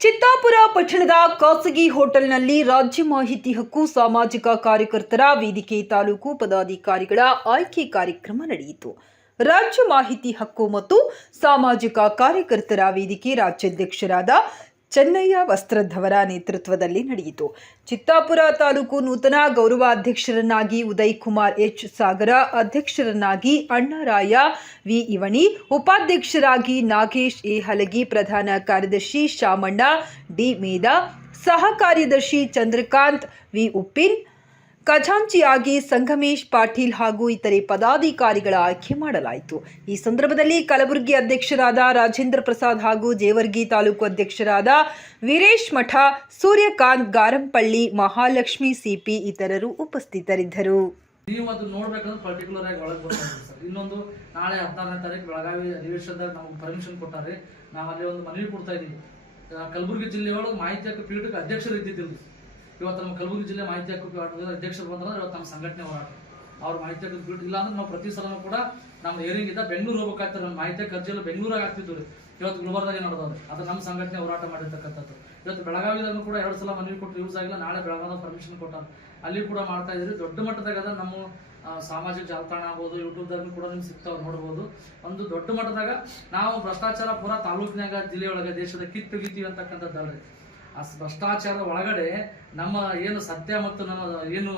ಚಿತ್ತಾಪುರ ಪಟ್ಟಣದ ಖಾಸಗಿ ಹೋಟೆಲ್ನಲ್ಲಿ ರಾಜ್ಯ ಮಾಹಿತಿ ಹಕ್ಕು ಸಾಮಾಜಿಕ ಕಾರ್ಯಕರ್ತರ ವೇದಿಕೆ ತಾಲೂಕು ಪದಾಧಿಕಾರಿಗಳ ಆಯ್ಕೆ ಕಾರ್ಯಕ್ರಮ ನಡೆಯಿತು. ರಾಜ್ಯ ಮಾಹಿತಿ ಹಕ್ಕು ಮತ್ತು ಸಾಮಾಜಿಕ ಕಾರ್ಯಕರ್ತರ ವೇದಿಕೆ ರಾಜ್ಯಾಧ್ಯಕ್ಷರಾದ ಚೆನ್ನಯ್ಯ ವಸ್ತ್ರಧವರ ನೇತೃತ್ವದಲ್ಲಿ ನಡೆಯಿತು. ಚಿತ್ತಾಪುರ ತಾಲೂಕು ನೂತನ ಗೌರವಾಧ್ಯಕ್ಷರನ್ನಾಗಿ ಉದಯ್ ಕುಮಾರ್ ಎಚ್ ಸಾಗರ, ಅಧ್ಯಕ್ಷರನ್ನಾಗಿ ಅಣ್ಣರಾಯ ವಿ ಇವಣಿ, ಉಪಾಧ್ಯಕ್ಷರಾಗಿ ನಾಗೇಶ್ ಎ ಹಲಗಿ, ಪ್ರಧಾನ ಕಾರ್ಯದರ್ಶಿ ಶಾಮಣ್ಣ, ಡಿ ಮೇದಾ ಸಹ ಕಾರ್ಯದರ್ಶಿ ಚಂದ್ರಕಾಂತ್, ವಿ ಉಪ್ಪಿನ್ ಖಜಾಂಚಿಯಾಗಿ ಸಂಗಮೇಶ್ ಪಾಟೀಲ್ ಹಾಗೂ ಇತರೆ ಪದಾಧಿಕಾರಿಗಳ ಆಯ್ಕೆ ಮಾಡಲಾಯಿತು. ಈ ಸಂದರ್ಭದಲ್ಲಿ ಕಲಬುರಗಿ ಅಧ್ಯಕ್ಷರಾದ ರಾಜೇಂದ್ರ ಪ್ರಸಾದ್ ಹಾಗೂ ಜೇವರ್ಗಿ ತಾಲೂಕು ಅಧ್ಯಕ್ಷರಾದ ವೀರೇಶ್ ಮಠ, ಸೂರ್ಯಕಾಂತ್ ಗಾರಂಪಳ್ಳಿ, ಮಹಾಲಕ್ಷ್ಮಿ ಸಿಪಿ ಇತರರು ಉಪಸ್ಥಿತರಿದ್ದರು. ನೀವು ಅದು ನೋಡ್ಬೇಕಂದ್ರೆ ಪರ್ಟಿಕ್ಯುಲರ್ ಆಗಿ ಒಳಗೆ ಬರ್ತಾರೆ ಸರ್. ಇನ್ನೊಂದು ನಾಳೆ ಹದಿನಾರನೇ ತಾರೀಕು ಬೆಳಗಾವಿ ಅಧಿವೇಶನದಾಗ ನಮ್ಗೆ ಪರ್ಮಿಷನ್ ಕೊಟ್ಟಾರೆ. ನಾವು ಅಲ್ಲಿ ಒಂದು ಮನವಿ ಕೊಡ್ತಾ ಇದೀವಿ. ಕಲಬುರಗಿ ಜಿಲ್ಲೆ ಒಳಗೆ ಮಾಹಿತಿ ಹಕ್ಕು ಪೀಠಕ್ಕೆ ಅಧ್ಯಕ್ಷರು ಇದ್ದಿದ್ದಿಲ್ಲ. ಇವತ್ತು ನಮ್ಮ ಕಲಬುರಗಿ ಜಿಲ್ಲೆ ಮಾಹಿತಿ ಹಕ್ಕು ಅಧ್ಯಕ್ಷರು ಬಂದ್ರೆ ಇವತ್ತು ನಮ್ಮ ಸಂಘಟನೆ ಹೋರಾಟ. ಅವ್ರ ಮಾಹಿತಿ ಪೀಠ ಇಲ್ಲ ಅಂದ್ರೆ ನಾವು ಪ್ರತಿ ಸಲನೂ ಕೂಡ ನಮ್ಮ ಏರಿಂಗ್ ಇದ್ದ ಬೆಂಗಳೂರು ಹೋಗ್ಬೇಕಾಗ್ತದೆ ನಮ್ಮ ಮಾಹಿತಿ ಖರ್ಚೆಲ್ಲ ಬೆಂಗಳೂರಾಗ ಆಗ್ತಿದ್ವಿ ರೀ. ಇವತ್ತು ಗುಲ್ಬರ್ದಾಗೆ ನಡೆದವ್ರೆ. ಅದು ನಮ್ಮ ಸಂಘಟನೆ ಹೋರಾಟ ಮಾಡಿರ್ತಕ್ಕಂಥದ್ದು. ಇವತ್ತು ಬೆಳಗಾವಿದಾಗೂ ಕೂಡ ಎರಡು ಸಲ ಮನವಿ ಕೊಟ್ಟು ಯೂಸ್ ಆಗಿಲ್ಲ, ನಾಳೆ ಬೆಳಗಾವಿ ಪರ್ಮಿಷನ್ ಕೊಟ್ಟಾರ. ಅಲ್ಲಿ ಕೂಡ ಮಾಡ್ತಾ ಇದ್ರು ದೊಡ್ಡ ಮಟ್ಟದಾಗ ಅದ ನಮ್ಮ ಸಾಮಾಜಿಕ ಜಾಲತಾಣ ಆಗ್ಬೋದು ಯೂಟ್ಯೂಬ್ದಾಗ ಕೂಡ ನಿಮ್ಗೆ ಸಿಗ್ತಾವೆ ನೋಡ್ಬೋದು. ಒಂದು ದೊಡ್ಡ ಮಟ್ಟದಾಗ ನಾವು ಭ್ರಷ್ಟಾಚಾರ ಪೂರಾ ತಾಲೂಕಿನಾಗ ಜಿಲ್ಲೆಯೊಳಗೆ, ದೇಶದ ಕಿತ್ತು ತೆಗಿತೀವಿ ಅಂತಕ್ಕಂಥದ್ದಲ್ರಿ. ಆ ಭ್ರಷ್ಟಾಚಾರ ಒಳಗಡೆ ನಮ್ಮ ಏನು ಸತ್ಯ ಮತ್ತು ನಮ್ಮ ಏನು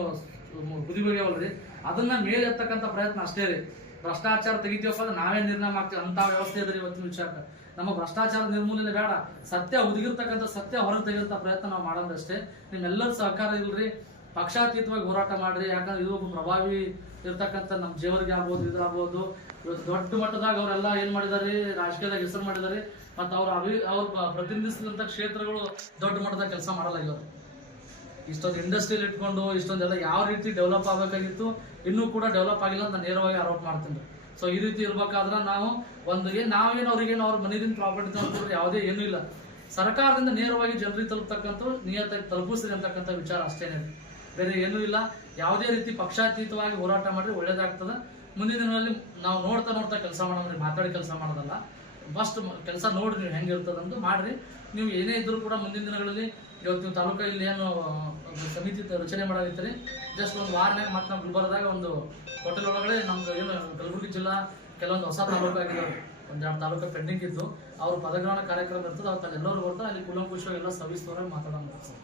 ಬುದ್ಧಿಬಗೆಯವಲ್ರಿ ಅದನ್ನ ಮೇಲೆ ಎತ್ತಕ್ಕಂಥ ಪ್ರಯತ್ನ ಅಷ್ಟೇ ರೀ. ಭ್ರಷ್ಟಾಚಾರ ತೆಗಿತೀವಪ್ಪ ಅಂದ್ರೆ ನಾವೇ ನಿರ್ಣಯ ಮಾಡ್ತೀವಿ ಅಂತ ವ್ಯವಸ್ಥೆ ಇದೆ ರೀ ಇವತ್ತಿನ ವಿಚಾರಕ್ಕೆ. ನಮ್ಮ ಭ್ರಷ್ಟಾಚಾರ ನಿರ್ಮೂಲನೆ ಬೇಡ. ಸತ್ಯ ಉದುಗಿರ್ತಕ್ಕಂಥ ಸತ್ಯ ಹೊರಗೆ ತೆಗೆಯುವಂಥ ಪ್ರಯತ್ನ ನಾವು ಮಾಡೋದಷ್ಟೇ ನಿಮ್ಮೆಲ್ಲರ ಸಹಕಾರ ಇಲ್ರಿ. ಪಕ್ಷಾತೀತವಾಗಿ ಹೋರಾಟ ಮಾಡ್ರಿ. ಯಾಕಂದ್ರೆ ಇದು ಪ್ರಭಾವಿ ಇರ್ತಕ್ಕಂಥ ನಮ್ಮ ಜೀವರಿಗೆ ಆಗ್ಬೋದು ಇದಾಗ್ಬೋದು ಇವತ್ತು ದೊಡ್ಡ ಮಟ್ಟದಾಗ ಅವರೆಲ್ಲ ಏನ್ ಮಾಡಿದಾರೆ, ರಾಜಕೀಯದಾಗ ಹೆಸರು ಮಾಡಿದಾರೆ, ಮತ್ತು ಅವ್ರ ಅಭಿ, ಅವ್ರ ಪ್ರ- ಪ್ರತಿನಿಧಿಸಿದಂಥ ಕ್ಷೇತ್ರಗಳು ದೊಡ್ಡ ಮಟ್ಟದಾಗ ಕೆಲಸ ಮಾಡಲ್ಲ ಇವತ್ತು ಇಷ್ಟೊಂದು ಇಂಡಸ್ಟ್ರಿಯಲ್ಲಿ ಇಟ್ಕೊಂಡು, ಇಷ್ಟೊಂದೆಲ್ಲ ಯಾವ ರೀತಿ ಡೆವಲಪ್ ಆಗಬೇಕಾಗಿತ್ತು, ಇನ್ನೂ ಕೂಡ ಡೆವಲಪ್ ಆಗಿಲ್ಲ ಅಂತ ನೇರವಾಗಿ ಆರೋಪ ಮಾಡ್ತೀನಿ. ಸೊ ಈ ರೀತಿ ಇರ್ಬೇಕಾದ್ರೆ ನಾವು ಒಂದು ಏನ್, ನಾವೇನು ಅವ್ರಿಗೇನು ಅವ್ರ ಮನೆಯಿಂದ ಪ್ರಾಪರ್ಟಿ ತಗೊಂಡ್ರೆ ಯಾವುದೇ ಏನೂ ಇಲ್ಲ. ಸರ್ಕಾರದಿಂದ ನೇರವಾಗಿ ಜನರಿಗೆ ತಲುಪ್ತಕ್ಕಂಥ ನಿಯತ ತಲುಪಿಸ್ರಿ ಅಂತಕ್ಕಂಥ ವಿಚಾರ ಅಷ್ಟೇನೆ. ಬೇರೆ ಏನೂ ಇಲ್ಲ. ಯಾವುದೇ ರೀತಿ ಪಕ್ಷಾತೀತವಾಗಿ ಹೋರಾಟ ಮಾಡಿದ್ರೆ ಒಳ್ಳೇದಾಗ್ತದೆ. ಮುಂದಿನ ದಿನಗಳಲ್ಲಿ ನಾವು ನೋಡ್ತಾ ನೋಡ್ತಾ ಕೆಲಸ ಮಾಡೋದ್ರಿ ಮಾತಾಡಿ ಕೆಲಸ ಮಾಡೋದಲ್ಲ. ಫಸ್ಟ್ ಕೆಲಸ ನೋಡ್ರಿ ನೀವು ಹೆಂಗಿರ್ತದೆ ಅಂತ ಮಾಡ್ರಿ. ನೀವು ಏನೇ ಇದ್ರೂ ಕೂಡ ಮುಂದಿನ ದಿನಗಳಲ್ಲಿ ಇವತ್ತು ನೀವು ತಾಲೂಕು ಇಲ್ಲಿ ಏನು ಸಮಿತಿ ರಚನೆ ಮಾಡಾಗಿತ್ರಿ ಜಸ್ಟ್ ಒಂದು ವಾರನೇ ಮತ್ತೆ ನಾವು ಗುಲ್ಬರ್ದಾಗ ಒಂದು ಹೋಟೆಲ್ ಒಳಗಡೆ ನಮ್ದು ಏನು, ಕಲಬುರಗಿ ಜಿಲ್ಲಾ ಕೆಲವೊಂದು ಹೊಸ ತಾಲೂಕು ಒಂದು ಒಂದೆರಡು ತಾಲೂಕು ಪೆಂಡಿಂಗ್ ಇದ್ದು, ಅವ್ರ ಪದಗ್ರಹಣ ಕಾರ್ಯಕ್ರಮ ಇರ್ತದೆ. ಅವತ್ತು ಎಲ್ಲರೂ ಬರ್ತಾರೆ. ಅಲ್ಲಿ ಕುಲಂಕುಶವಾಗಿ ಎಲ್ಲ ಸವಿಸ್ತವ್ರಾಗಿ ಮಾತಾಡೋಣ ಸರ್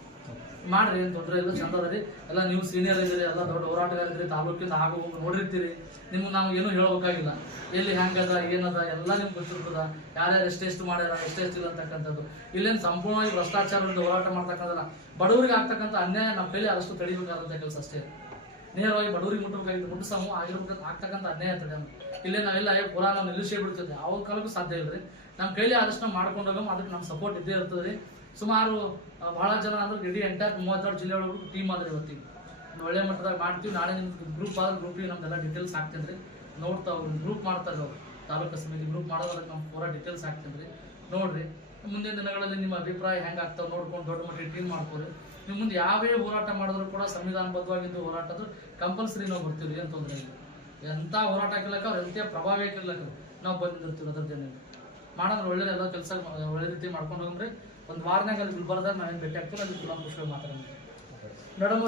ಮಾಡ್ರಿ, ಏನು ತೊಂದರೆ ಇಲ್ಲ, ಚಂದ ಅದ ರೀ. ಎಲ್ಲ ನೀವು ಸೀನಿಯರ್ ಇದ್ದೀರಿ, ಎಲ್ಲ ದೊಡ್ಡ ಹೋರಾಟಗಾರ ಇದ್ರಿ ತಾಲೂಕಿಂದ ಹೋಗಿ ನೋಡಿರ್ತೀರಿ. ನಿಮ್ಗೆ ನಾವು ಏನು ಹೇಳಬೇಕಾಗಿಲ್ಲ. ಎಲ್ಲಿ ಹೆಂಗದ ಏನದ, ಎಲ್ಲ ನಿಮ್ಗೆ ಗೊತ್ತಿರ್ತದ. ಯಾರ್ಯಾರು ಎಷ್ಟೆಷ್ಟು ಮಾಡ್ಯಾರ ಎಷ್ಟೆಷ್ಟು ಇಲ್ಲ ಅಂತಕ್ಕಂಥದ್ದು. ಇಲ್ಲೇನು ಸಂಪೂರ್ಣವಾಗಿ ಭ್ರಷ್ಟಾಚಾರದಿಂದ ಹೋರಾಟ ಮಾಡ್ತಕ್ಕಂಥಲ್ಲ. ಬಡವರಿಗೆ ಆಗ್ತಕ್ಕಂಥ ಅನ್ಯಾಯ ನಮ್ಮ ಕೈಲಿ ಆದಷ್ಟು ತಡಿಬೇಕಾದಂಥ ಕೆಲಸ ಅಷ್ಟೇ. ನೇರವಾಗಿ ಬಡವರಿಗೆ ಮುಟ್ಟಬೇಕಾಗಿತ್ತು ಮುಟ್ಟಿಸಮು ಆಗಿರ್ಬೇಕಂತ ಆಗ್ತಕ್ಕಂಥ ಅನ್ಯಾಯ ತಡೆ ಇಲ್ಲೇ ನಾವೆಲ್ಲ ಪುರಾ ನಾವು ನಿಲ್ಲಿಸೇ ಬಿಡ್ತಿದ್ದೆ ಅವ್ರ ಕಾಲಕ್ಕೂ ಸಾಧ್ಯ ಇಲ್ರಿ ನಮ್ಮ ಕೈಲಿ ಆದಷ್ಟು ನಾವು ಮಾಡ್ಕೊಂಡೋಗಮ್, ಅದಕ್ಕೆ ನಮ್ಮ ಸಪೋರ್ಟ್ ಇದ್ದೇ ಇರ್ತದೆ ರೀ. ಸುಮಾರು ಬಹಳ ಜನ ಅಂದ್ರೆ ಇಡೀ ಎಂಟೈರ್ ಮೂವತ್ತೆರಡು ಜಿಲ್ಲೆ ಟೀಮ್ ಆದ್ರೆ ಇವತ್ತಿಗೆ ಒಳ್ಳೆ ಮಟ್ಟದಾಗ ಮಾಡ್ತೀವಿ. ನಾಳೆ ನಿಮ್ಗೆ ಗ್ರೂಪ್ ಆದ್ರೆ ಗ್ರೂಪಿಗೆ ನಮ್ದೆಲ್ಲ ಡೀಟೇಲ್ಸ್ ಹಾಕ್ತೀನಿ ರೀ ನೋಡ್ತಾ ಅವ್ರು ಗ್ರೂಪ್ ಮಾಡ್ತಾರೆ ಅವ್ರು. ತಾಲೂಕು ಸಮಿತಿ ಗ್ರೂಪ್ ಮಾಡೋದ್ರ ನಮ್ಮ ಪೂರಾ ಡೀಟೇಲ್ಸ್ ಹಾಕ್ತೀನಿ ರೀ ನೋಡ್ರಿ, ಮುಂದಿನ ದಿನಗಳಲ್ಲಿ ನಿಮ್ಮ ಅಭಿಪ್ರಾಯ ಹೆಂಗೆ ಆಗ್ತಾವೆ ನೋಡ್ಕೊಂಡು ದೊಡ್ಡ ಮಟ್ಟಿಗೆ ಟೀಮ್ ಮಾಡ್ಕೋರಿ. ನೀವು ಮುಂದೆ ಯಾವೇ ಹೋರಾಟ ಮಾಡಿದ್ರು ಕೂಡ ಸಂವಿಧಾನಬದ್ಧವಾಗಿದ್ದು ಹೋರಾಟ ಅಂದ್ರೆ ಕಂಪಲ್ಸರಿ ನಾವು ಬರ್ತೀವಿ ಏನು ತೊಂದರೆ ಇಲ್ಲ. ಎಂಥ ಹೋರಾಟ ಹಾಕಿಲ್ಲಕ್ಕ ಅವ್ರು ಎಂಥ ಪ್ರಭಾವ ಹಾಕಿರ್ಲಕ್ಕ ನಾವು ಬಂದಿರ್ತೀವಿ ಅದ್ರದ್ದೇನಿಲ್ಲ. ಮಾಡಿದ್ರೆ ಒಳ್ಳೆ ಎಲ್ಲ ಕೆಲಸ, ಒಳ್ಳೆ ರೀತಿ ಮಾಡ್ಕೊಂಡು ಹೋಗ್ರಿ. ಒಂದು ವಾರನಾಗ ಅಲ್ಲಿ ಗುಲ್ಬರ್ದಾಗ ನಾವೇನು ಭೇಟಿ ಆಗ್ತೀವಿ ಅಲ್ಲಿ ಕುಲಂಕುಷವಾಗಿ ಮಾತಾಡೋಣ. ಮೇಡಮ್